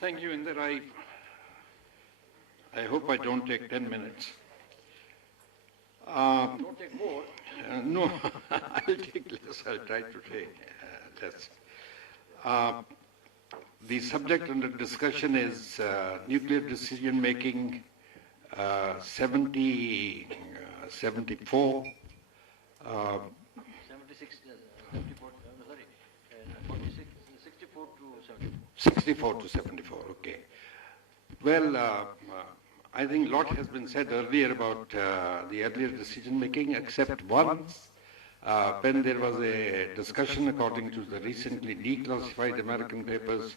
Thank you, Inder. I hope I don't take 10 minutes. Don't take more. No, I'll take less. I'll try to take less. The subject under discussion is nuclear decision making 74. 76, 54, sorry, 46, 64 to 74. 64 to 74, okay. Well, I think a lot has been said earlier about the earlier decision making, except once when there was a discussion according to the recently declassified American papers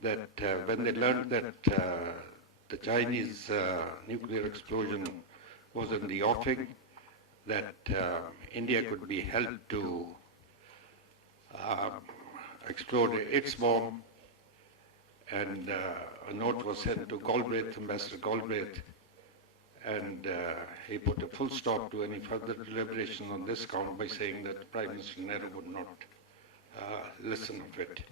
that when they learned that the Chinese nuclear explosion was in the offing, that India could be held to explode its bomb, and a note was sent to Galbraith, Ambassador Galbraith, and he put a full stop to any further deliberation on this count by saying that Prime Minister Nehru would not listen of it.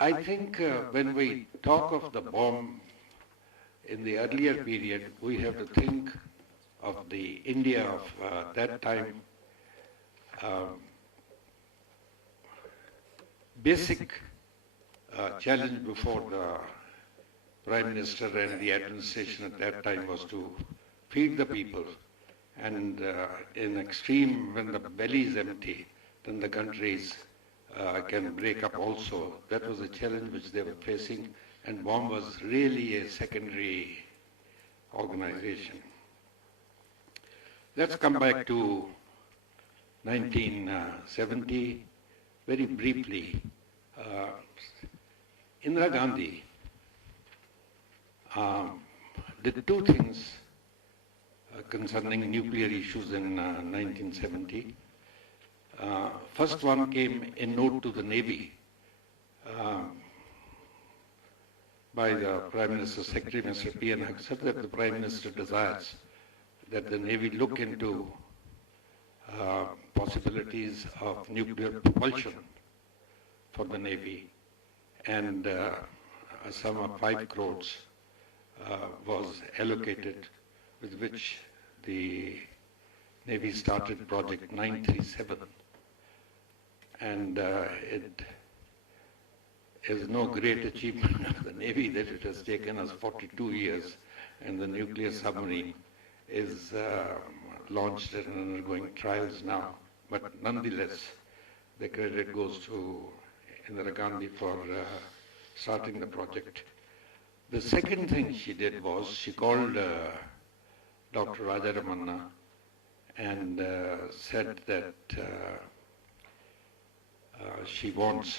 I think when we talk of the bomb in the earlier period, we have to think of the India of that time. Basic challenge before the Prime Minister and the administration at that time was to feed the people, and in extreme, when the belly is empty, then the countries can break up also. That was a challenge which they were facing, and bomb was really a secondary organization. Let's come back to 1970 very briefly. Indira Gandhi did two things concerning nuclear issues in 1970. First one came a note to the Navy by the Prime Minister's Secretary, Mr. P.N. Haksar, that the Prime Minister desires that the Navy look into possibilities of nuclear propulsion for the Navy, and a sum of 5 crores was allocated, with which the Navy started Project 937. And it is no great achievement of the Navy that it has taken us 42 years, and the nuclear submarine is launched and undergoing trials now. But nonetheless, the credit goes to Indira Gandhi for starting the project. The second thing she did was she called Dr. Rajaramana and said that she wants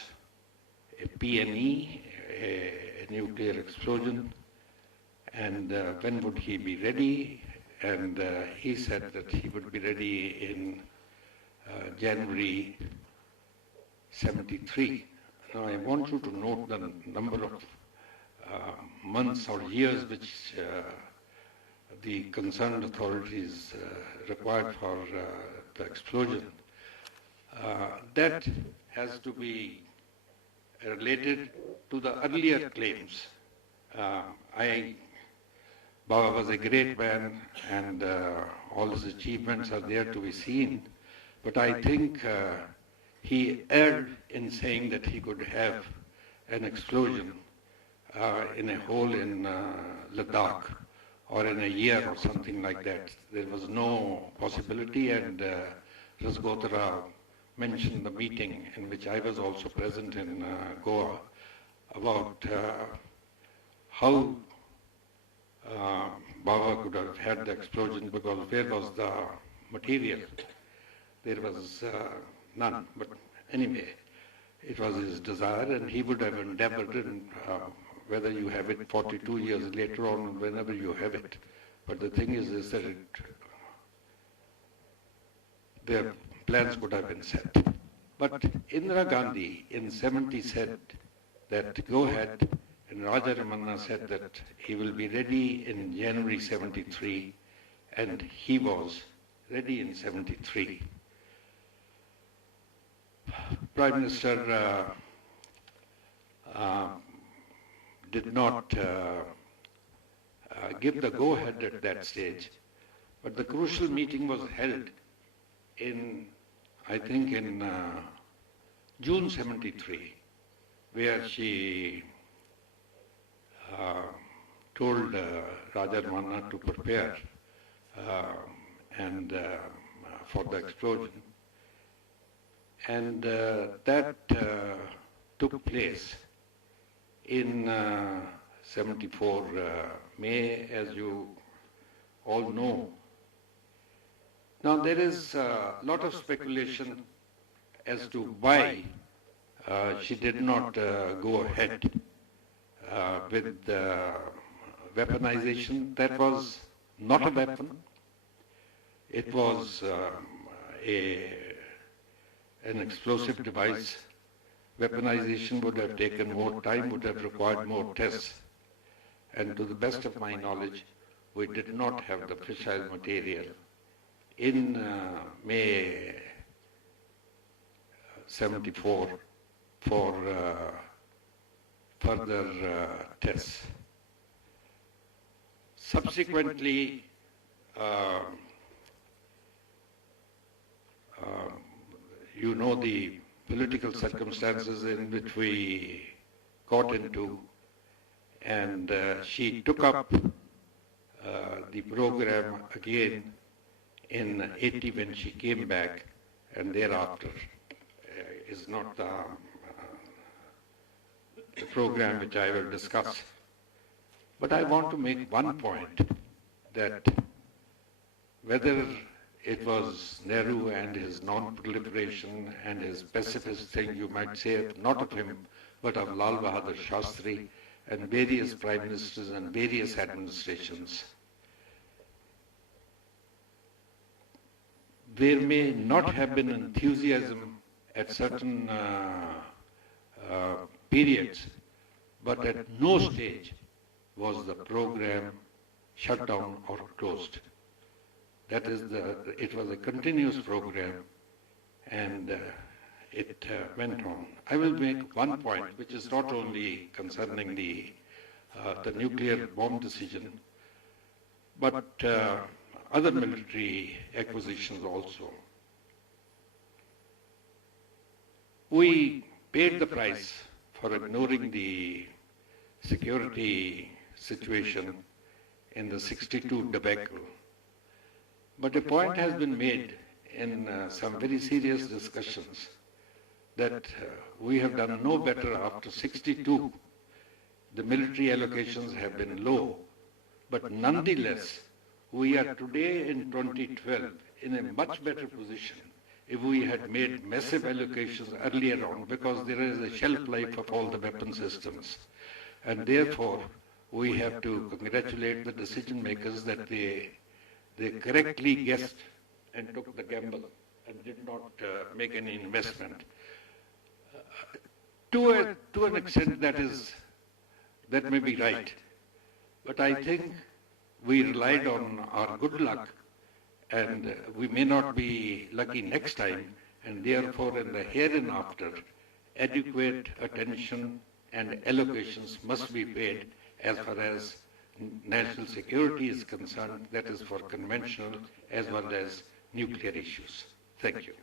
a PNE, a nuclear explosion, and when would he be ready? And he said that he would be ready in January 73. Now I want you to note the number of months or years which the concerned authorities required for the explosion. That has to be related to the earlier claims. Baba was a great man, and all his achievements are there to be seen, but I think he erred in saying that he could have an explosion in a hole in Ladakh or in a year or something like that. There was no possibility, and Rasgotra mentioned the meeting in which I was also present in Goa about how Baba could have had the explosion, because where was the material? There was none. But anyway, it was his desire, and he would have endeavored, and whether you have it 42 years later on, whenever you have it. But the thing is that their plans would have been set. But Indira Gandhi in 70 said that go ahead, and Rajaramana said that he will be ready in January 73, and he was ready in 73. Prime Minister did not give the go-ahead at that stage. But the crucial meeting was held in, I think, in June 73, where she told Raja Manna to prepare and for the explosion. And that took place in 74 May, as you all know. Now there is a lot of speculation as to why she did not go ahead with weaponization. That was not a weapon. It was an explosive device. Weaponization would have taken more time, would have required more tests. And to the best of my knowledge, we did not have the fissile material in May 74 for further tests. Subsequently, you know the political circumstances in which we got into, and she took up the program again in 80 when she came back, and thereafter is not the program which I will discuss. But I want to make one point, that whether it was Nehru and his non-proliferation and his pacifist thing, you might say, not of him, but of Lal Bahadur Shastri and various prime ministers and various administrations, there may not have been enthusiasm at certain periods, but at no stage was the program shut down or closed. That is, it was a continuous program, and it went on. I will make one point, which is not only concerning the nuclear bomb decision, but other military acquisitions also. We paid the price for ignoring the security situation in the 62 debacle. But a point has been made in some very serious discussions that we have done no better after 62. The military allocations have been low, but nonetheless, we are today in 2012 in a much better position if we had made massive allocations earlier on, because there is a shelf life of all the weapon systems. And therefore, we have to congratulate the decision makers that they correctly guessed and took the gamble and did not make any investment. To an extent, that may be right. But I think we relied on our good luck, and we may not be lucky next time, and therefore in the hereinafter, adequate attention and allocations must be paid as far as national security is concerned, that is for conventional as well as nuclear issues. Thank you.